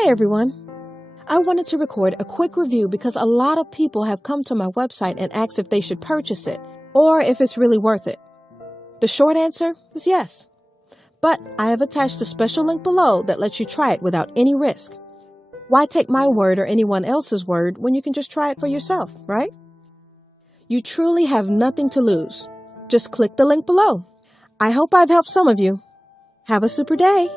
Hey everyone! I wanted to record a quick review because a lot of people have come to my website and asked if they should purchase it or if it's really worth it. The short answer is yes. But I have attached a special link below that lets you try it without any risk. Why take my word or anyone else's word when you can just try it for yourself, right? You truly have nothing to lose. Just click the link below. I hope I've helped some of you. Have a super day!